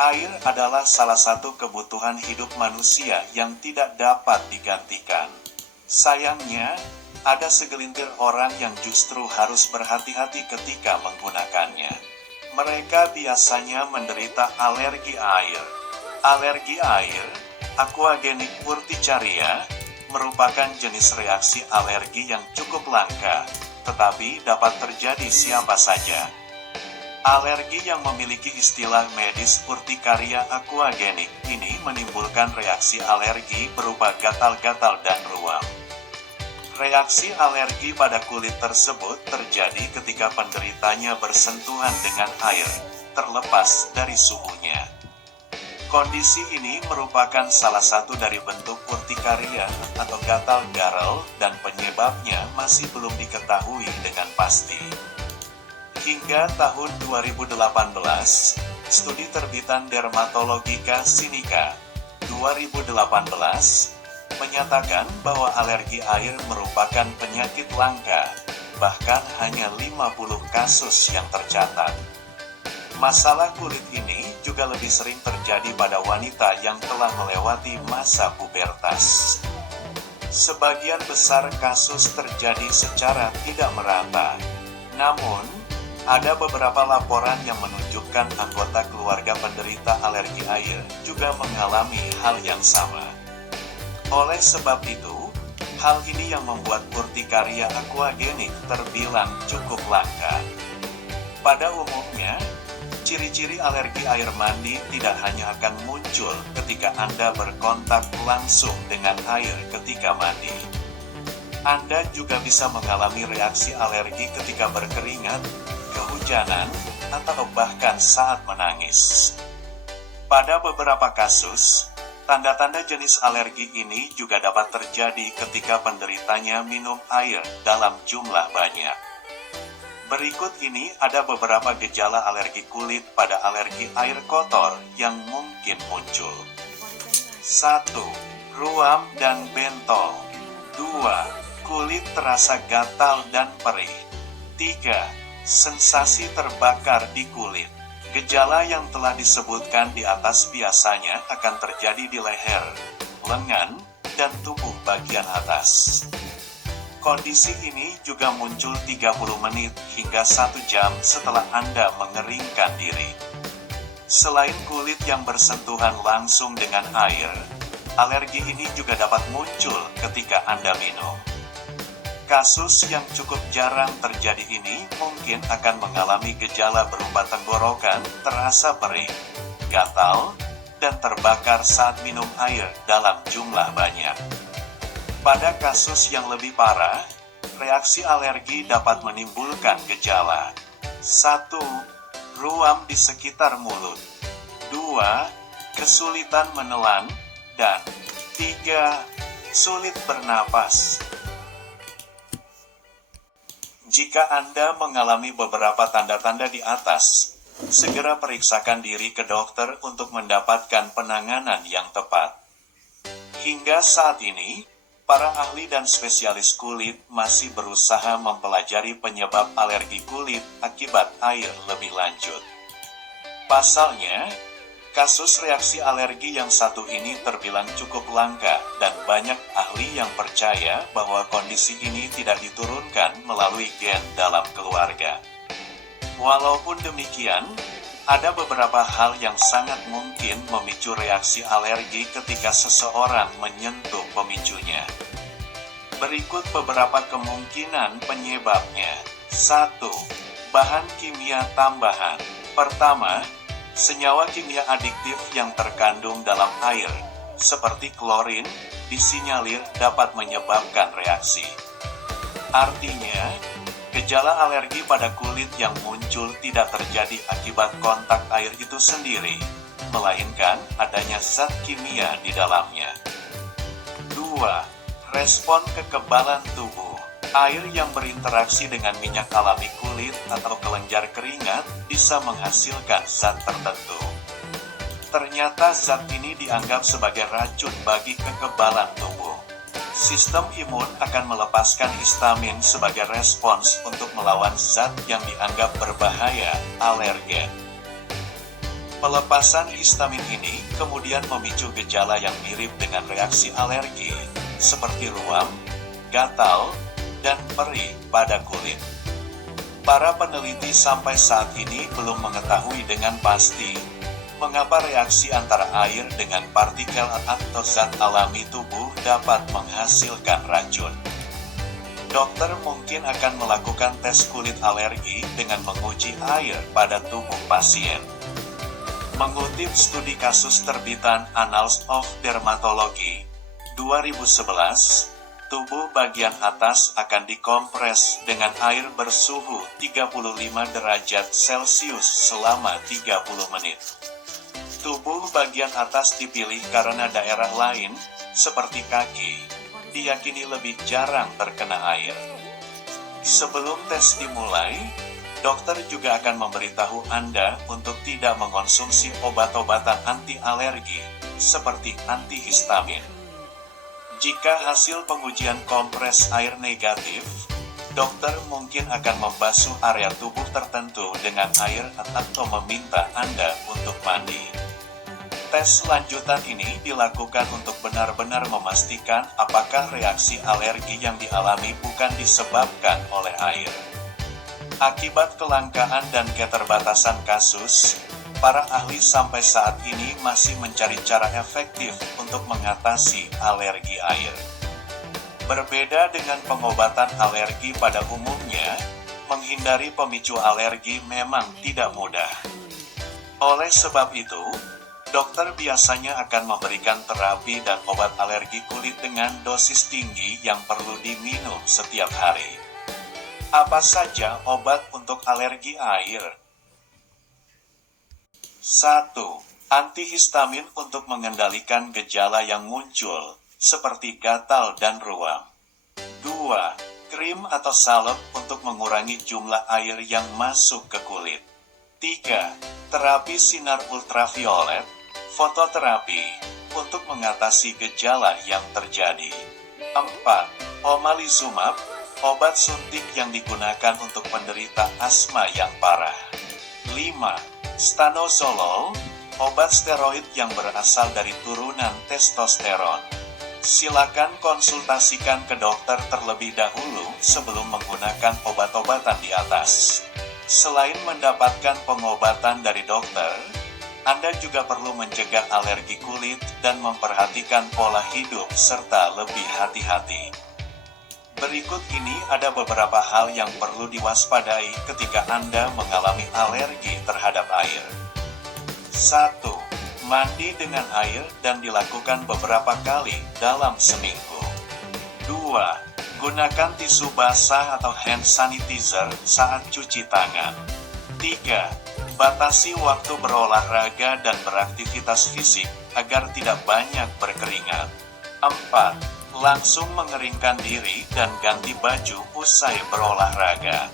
Air adalah salah satu kebutuhan hidup manusia yang tidak dapat digantikan. Sayangnya, ada segelintir orang yang justru harus berhati-hati ketika menggunakannya. Mereka biasanya menderita alergi air. Alergi air, Aquagenic urticaria, merupakan jenis reaksi alergi yang cukup langka, tetapi dapat terjadi siapa saja. Alergi yang memiliki istilah medis urtikaria aquagenic ini menimbulkan reaksi alergi berupa gatal-gatal dan ruam. Reaksi alergi pada kulit tersebut terjadi ketika penderitanya bersentuhan dengan air, terlepas dari suhunya. Kondisi ini merupakan salah satu dari bentuk urtikaria atau gatal-gatal dan penyebabnya masih belum diketahui dengan pasti. Hingga tahun 2018, studi terbitan Dermatologica Sinica 2018 menyatakan bahwa alergi air merupakan penyakit langka, bahkan hanya 50 kasus yang tercatat. Masalah kulit ini juga lebih sering terjadi pada wanita yang telah melewati masa pubertas. Sebagian besar kasus terjadi secara tidak merata. Namun, ada beberapa laporan yang menunjukkan anggota keluarga penderita alergi air juga mengalami hal yang sama. Oleh sebab itu, hal ini yang membuat urtikaria aquagenic terbilang cukup langka. Pada umumnya, ciri-ciri alergi air mandi tidak hanya akan muncul ketika Anda berkontak langsung dengan air ketika mandi. Anda juga bisa mengalami reaksi alergi ketika berkeringat, kehujanan, atau bahkan saat menangis. Pada beberapa kasus, tanda-tanda jenis alergi ini juga dapat terjadi ketika penderitanya minum air dalam jumlah banyak. Berikut ini ada beberapa gejala alergi kulit pada alergi air kotor yang mungkin muncul. 1. Ruam dan bentol. 2. Kulit terasa gatal dan perih. 3. Sensasi terbakar di kulit. Gejala yang telah disebutkan di atas biasanya akan terjadi di leher, lengan, dan tubuh bagian atas. Kondisi ini juga muncul 30 menit hingga 1 jam setelah Anda mengeringkan diri. Selain kulit yang bersentuhan langsung dengan air, alergi ini juga dapat muncul ketika Anda minum. Kasus yang cukup jarang terjadi ini mungkin akan mengalami gejala berupa tenggorokan, terasa perih, gatal, dan terbakar saat minum air dalam jumlah banyak. Pada kasus yang lebih parah, reaksi alergi dapat menimbulkan gejala. 1. Ruam di sekitar mulut. 2. Kesulitan menelan. Dan 3. Sulit bernapas. Jika Anda mengalami beberapa tanda-tanda di atas, segera periksakan diri ke dokter untuk mendapatkan penanganan yang tepat. Hingga saat ini, para ahli dan spesialis kulit masih berusaha mempelajari penyebab alergi kulit akibat air lebih lanjut. Pasalnya, kasus reaksi alergi yang satu ini terbilang cukup langka dan banyak ahli yang percaya bahwa kondisi ini tidak diturunkan melalui gen dalam keluarga. Walaupun demikian, ada beberapa hal yang sangat mungkin memicu reaksi alergi ketika seseorang menyentuh pemicunya. Berikut beberapa kemungkinan penyebabnya. 1. Bahan kimia tambahan. Pertama, senyawa kimia adiktif yang terkandung dalam air, seperti klorin, disinyalir dapat menyebabkan reaksi. Artinya, gejala alergi pada kulit yang muncul tidak terjadi akibat kontak air itu sendiri, melainkan adanya zat kimia di dalamnya. 2. Respon kekebalan tubuh. Air yang berinteraksi dengan minyak alami kulit atau kelenjar keringat bisa menghasilkan zat tertentu. Ternyata zat ini dianggap sebagai racun bagi kekebalan tubuh. Sistem imun akan melepaskan histamin sebagai respons untuk melawan zat yang dianggap berbahaya, alergen. Pelepasan histamin ini kemudian memicu gejala yang mirip dengan reaksi alergi, seperti ruam, gatal, dan perih pada kulit. Para peneliti sampai saat ini belum mengetahui dengan pasti mengapa reaksi antara air dengan partikel atau zat alami tubuh dapat menghasilkan racun. Dokter mungkin akan melakukan tes kulit alergi dengan menguji air pada tubuh pasien. Mengutip studi kasus terbitan Annals of Dermatology 2011, tubuh bagian atas akan dikompres dengan air bersuhu 35 derajat Celcius selama 30 menit. Tubuh bagian atas dipilih karena daerah lain, seperti kaki, diyakini lebih jarang terkena air. Sebelum tes dimulai, dokter juga akan memberitahu Anda untuk tidak mengkonsumsi obat-obatan anti-alergi, seperti antihistamin. Jika hasil pengujian kompres air negatif, dokter mungkin akan membasuh area tubuh tertentu dengan air atau meminta Anda untuk mandi. Tes lanjutan ini dilakukan untuk benar-benar memastikan apakah reaksi alergi yang dialami bukan disebabkan oleh air. Akibat kelangkaan dan keterbatasan kasus, para ahli sampai saat ini masih mencari cara efektif untuk mengatasi alergi air. Berbeda dengan pengobatan alergi pada umumnya, menghindari pemicu alergi memang tidak mudah. Oleh sebab itu, dokter biasanya akan memberikan terapi dan obat alergi kulit dengan dosis tinggi yang perlu diminum setiap hari. Apa saja obat untuk alergi air? 1. Antihistamin untuk mengendalikan gejala yang muncul, seperti gatal dan ruam. 2. Krim atau salep untuk mengurangi jumlah air yang masuk ke kulit. 3. Terapi sinar ultraviolet, fototerapi, untuk mengatasi gejala yang terjadi. 4. Omalizumab, obat suntik yang digunakan untuk penderita asma yang parah. 5. Stanozolol, obat steroid yang berasal dari turunan testosteron. Silakan konsultasikan ke dokter terlebih dahulu sebelum menggunakan obat-obatan di atas. Selain mendapatkan pengobatan dari dokter, Anda juga perlu mencegah alergi kulit dan memperhatikan pola hidup serta lebih hati-hati. Berikut ini ada beberapa hal yang perlu diwaspadai ketika Anda mengalami alergi terhadap air. 1. Mandi dengan air dan dilakukan beberapa kali dalam seminggu. 2. Gunakan tisu basah atau hand sanitizer saat cuci tangan. 3. Batasi waktu berolahraga dan beraktivitas fisik agar tidak banyak berkeringat. 4. Langsung mengeringkan diri dan ganti baju usai berolahraga.